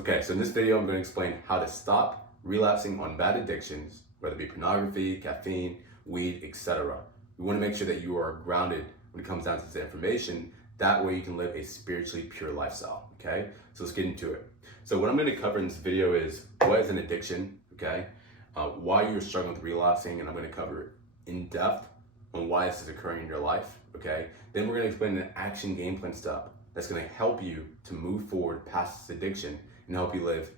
Okay, so in this video, I'm going to explain how to stop relapsing on bad addictions, whether it be pornography, caffeine, weed, etc. We want to make sure that you are grounded when it comes down to this information. That way you can live a spiritually pure lifestyle, okay? So let's get into it. So what I'm going to cover in this video is what is an addiction, okay? Why you're struggling with relapsing, and I'm going to cover it in depth on why this is occurring in your life, okay? Then we're going to explain an action game plan step that's going to help you to move forward past this addiction and help you live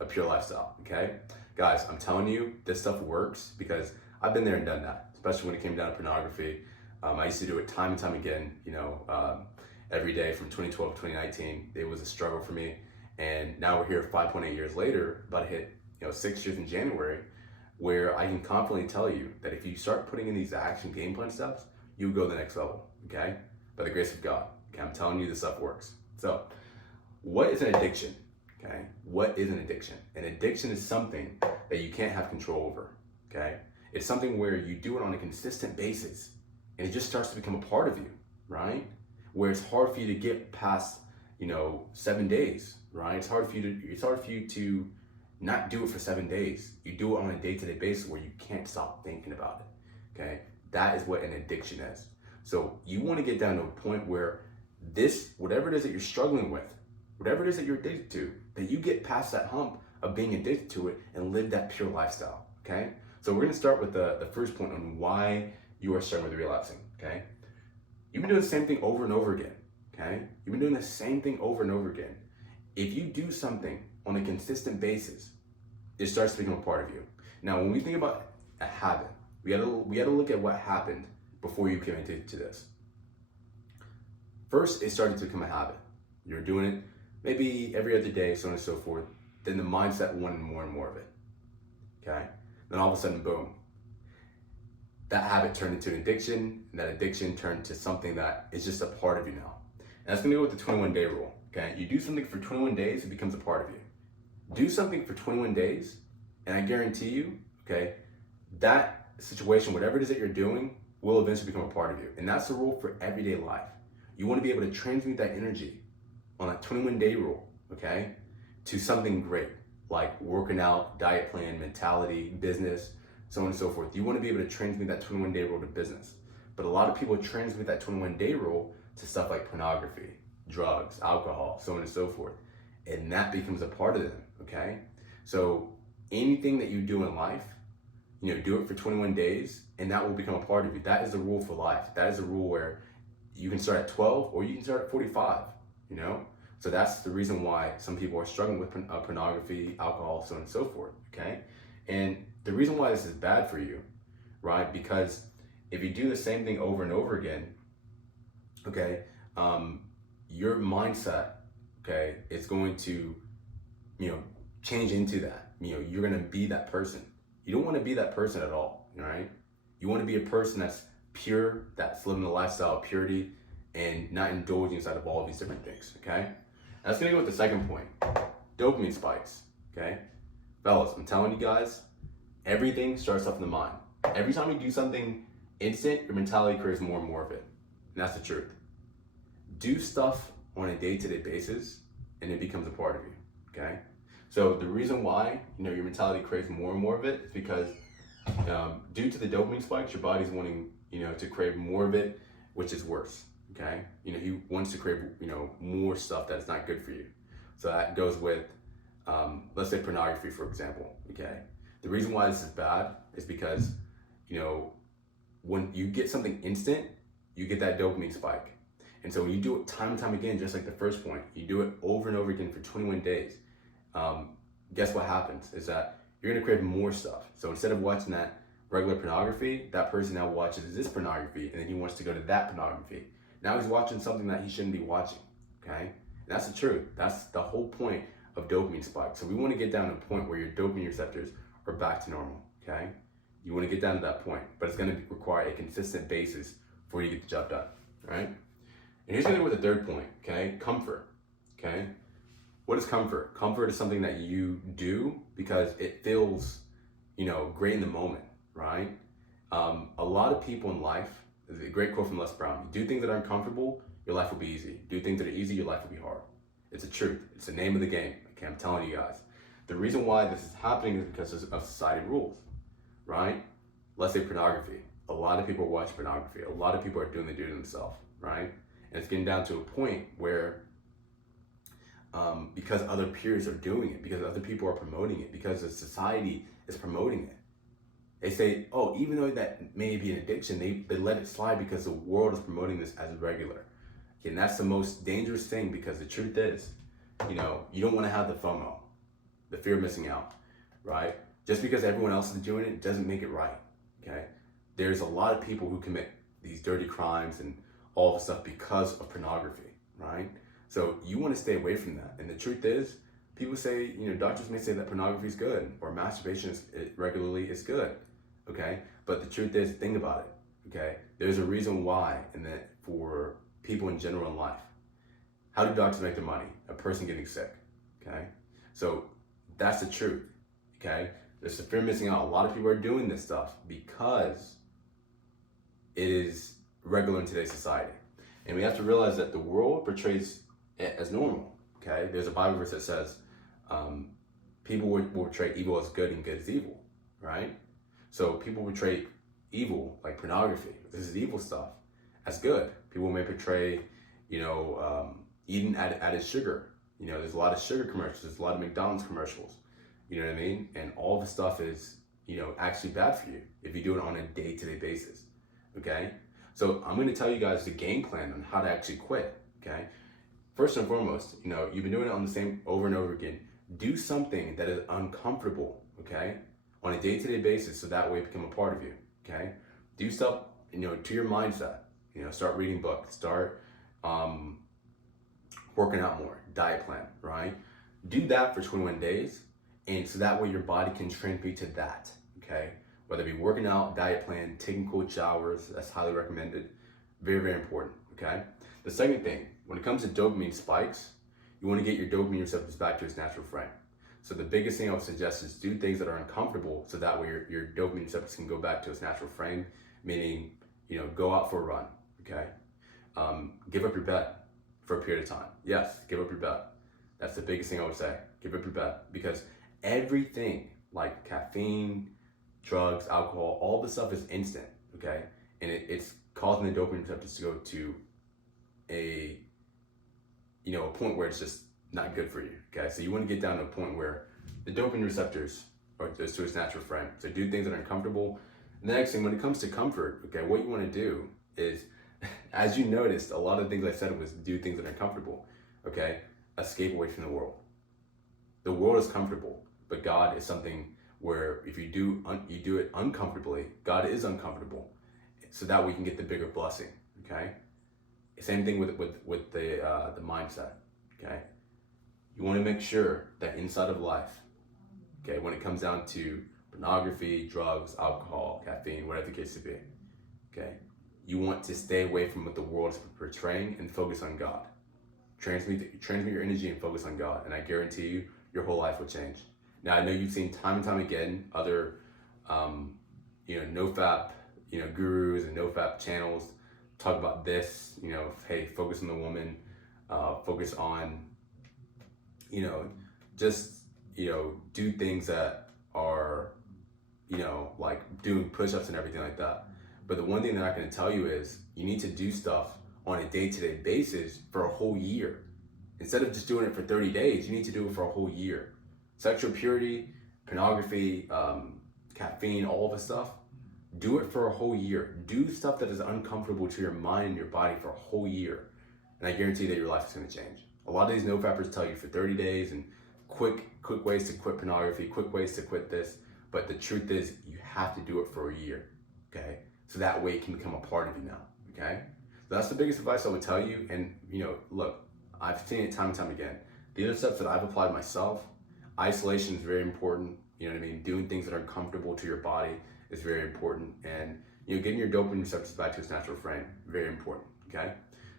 a pure lifestyle, okay? Guys, I'm telling you, this stuff works because I've been there and done that, especially when it came down to pornography. I used to do it time and time again, every day from 2012 to 2019. It was a struggle for me. And now we're here 5.8 years later, about to hit 6 years in January, where I can confidently tell you that if you start putting in these action game plan steps, you go to the next level, okay? By the grace of God, okay? I'm telling you this stuff works. So, what is an addiction, okay? What is an addiction? An addiction is something that you can't have control over, okay? It's something where you do it on a consistent basis, and it just starts to become a part of you, right? Where it's hard for you to get past, 7 days, right? It's hard for you to not do it for 7 days. You do it on a day-to-day basis where you can't stop thinking about it, okay? That is what an addiction is. So you want to get down to a point where whatever it is that you're struggling with, whatever it is that you're addicted to, that you get past that hump of being addicted to it and live that pure lifestyle, okay? So we're going to start with the first point on why you are struggling with relapsing, okay? You've been doing the same thing over and over again, okay? You've been doing the same thing over and over again. If you do something on a consistent basis, it starts to become a part of you. Now, when we think about a habit, we gotta look at what happened before you became addicted to this. First, it started to become a habit. You're doing it maybe every other day, so on and so forth. Then the mindset wanted more and more of it, okay? Then all of a sudden, boom. That habit turned into an addiction, and that addiction turned to something that is just a part of you now. And that's gonna go with the 21-day rule, okay? You do something for 21 days, it becomes a part of you. Do something for 21 days, and I guarantee you, okay, that situation, whatever it is that you're doing, will eventually become a part of you. And that's the rule for everyday life. You want to be able to transmute that energy on that 21-day rule, okay, to something great, like working out, diet plan, mentality, business, so on and so forth. You want to be able to transmute that 21-day rule to business. But a lot of people transmit that 21-day rule to stuff like pornography, drugs, alcohol, so on and so forth. And that becomes a part of them, okay? So anything that you do in life, do it for 21 days, and that will become a part of you. That is the rule for life. That is the rule where you can start at 12 or you can start at 45, So that's the reason why some people are struggling with pornography, alcohol, so on and so forth, okay? And the reason why this is bad for you, right? Because if you do the same thing over and over again, okay, your mindset, okay, it's going to, change into that. You're going to be that person. You don't want to be that person at all, right? You want to be a person that's pure, that's living the lifestyle of purity and not indulging inside of all of these different things, okay? And that's going to go with the second point, dopamine spikes, okay? Fellas, I'm telling you guys, everything starts off in the mind. Every time you do something instant, your mentality creates more and more of it. And that's the truth. Do stuff on a day-to-day basis and it becomes a part of you, okay? So the reason why, your mentality craves more and more of it is because due to the dopamine spikes, your body's wanting, to crave more of it, which is worse, okay? He wants to crave, more stuff that's not good for you. So that goes with, let's say pornography, for example, okay? The reason why this is bad is because, when you get something instant, you get that dopamine spike. And so when you do it time and time again, just like the first point, you do it over and over again for 21 days, guess what happens is that you're gonna crave more stuff. So instead of watching that regular pornography, that person now watches this pornography, and then he wants to go to that pornography. Now he's watching something that he shouldn't be watching, okay? And that's the truth. That's the whole point of dopamine spike. So we wanna get down to a point where your dopamine receptors are back to normal, okay? You wanna get down to that point, but it's gonna require a consistent basis for you to get the job done, right? And here's gonna go with the third point, okay? Comfort, okay? What is comfort? Comfort is something that you do because it feels, great in the moment, right? A lot of people in life, there's a great quote from Les Brown, do things that are uncomfortable, your life will be easy. Do things that are easy, your life will be hard. It's the truth. It's the name of the game, Okay, I'm telling you guys. The reason why this is happening is because of society rules, right? Let's say pornography. A lot of people watch pornography. A lot of people are doing the do to themselves, right? And it's getting down to a point where because other peers are doing it, because other people are promoting it, because the society is promoting it, they say, oh, even though that may be an addiction, they let it slide because the world is promoting this as regular. Okay, and that's the most dangerous thing, because the truth is, you don't want to have the FOMO, the fear of missing out, right? Just because everyone else is doing it doesn't make it right, okay? There's a lot of people who commit these dirty crimes and all the stuff because of pornography, right? So you want to stay away from that. And the truth is, people say, doctors may say that pornography is good or masturbation regularly is good, okay? But the truth is, think about it, okay? There's a reason why, and that for people in general in life. How do doctors make their money? A person getting sick, okay? So that's the truth, okay? There's the fear of missing out. A lot of people are doing this stuff because it is regular in today's society. And we have to realize that the world portrays it as normal, okay? There's a Bible verse that says, people will portray evil as good and good as evil, right? So people portray evil, like pornography, this is evil stuff, as good. People may portray, eating added sugar. There's a lot of sugar commercials, there's a lot of McDonald's commercials, you know what I mean? And all the stuff is, actually bad for you if you do it on a day-to-day basis, okay? So I'm going to tell you guys the game plan on how to actually quit, okay? First and foremost, you've been doing it on the same over and over again. Do something that is uncomfortable, okay? On a day-to-day basis, so that way it become a part of you, okay? Do stuff, to your mindset. Start reading books, start working out more, diet plan, right? Do that for 21 days, and so that way your body can transmute to that, okay? Whether it be working out, diet plan, taking cold showers, that's highly recommended. Very, very important, okay? The second thing, when it comes to dopamine spikes, you want to get your dopamine receptors back to its natural frame. So the biggest thing I would suggest is do things that are uncomfortable, so that way your dopamine receptors can go back to its natural frame, meaning, go out for a run, okay? Give up your bed for a period of time. Yes, give up your bed. That's the biggest thing I would say. Give up your bed, because everything like caffeine, drugs, alcohol, all this stuff is instant, okay? And it's causing the dopamine receptors to go to a point where it's just not good for you, okay? So you want to get down to a point where the dopamine receptors are just to its natural frame. So do things that are uncomfortable. And the next thing, when it comes to comfort, okay, what you want to do is, as you noticed, a lot of the things I said was do things that are comfortable, okay? Escape away from the world. The world is comfortable, but God is something where if you do it uncomfortably, God is uncomfortable, so that we can get the bigger blessing, okay? Same thing with the mindset, okay? You want to make sure that inside of life, okay, when it comes down to pornography, drugs, alcohol, caffeine, whatever the case to be, okay, you want to stay away from what the world is portraying and focus on God. Transmute your energy and focus on God, and I guarantee you, your whole life will change. Now, I know you've seen time and time again other, no-fap, gurus and no-fap channels talk about this, hey, focus on the woman, focus on, do things that are, like doing push-ups and everything like that. But the one thing that I can tell you is you need to do stuff on a day-to-day basis for a whole year. Instead of just doing it for 30 days, you need to do it for a whole year. Sexual purity, pornography, caffeine, all this stuff, do it for a whole year. Do stuff that is uncomfortable to your mind and your body for a whole year. And I guarantee that your life is going to change. A lot of these no-fappers tell you for 30 days and quick ways to quit pornography, quick ways to quit this. But the truth is, you have to do it for a year, okay? So that way it can become a part of you now, okay? So that's the biggest advice I would tell you. And, look, I've seen it time and time again. The other steps that I've applied myself, isolation is very important. You know what I mean? Doing things that are uncomfortable to your body is very important. And, getting your dopamine receptors back to its natural frame, very important, okay?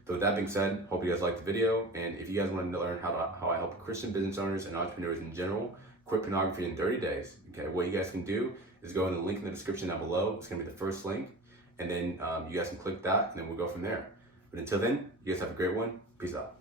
So with that being said, hope you guys liked the video. And if you guys want to learn how I help Christian business owners and entrepreneurs in general quit pornography in 30 days, okay, what you guys can do is go in the link in the description down below. It's going to be the first link. And then you guys can click that, and then we'll go from there. But until then, you guys have a great one. Peace out.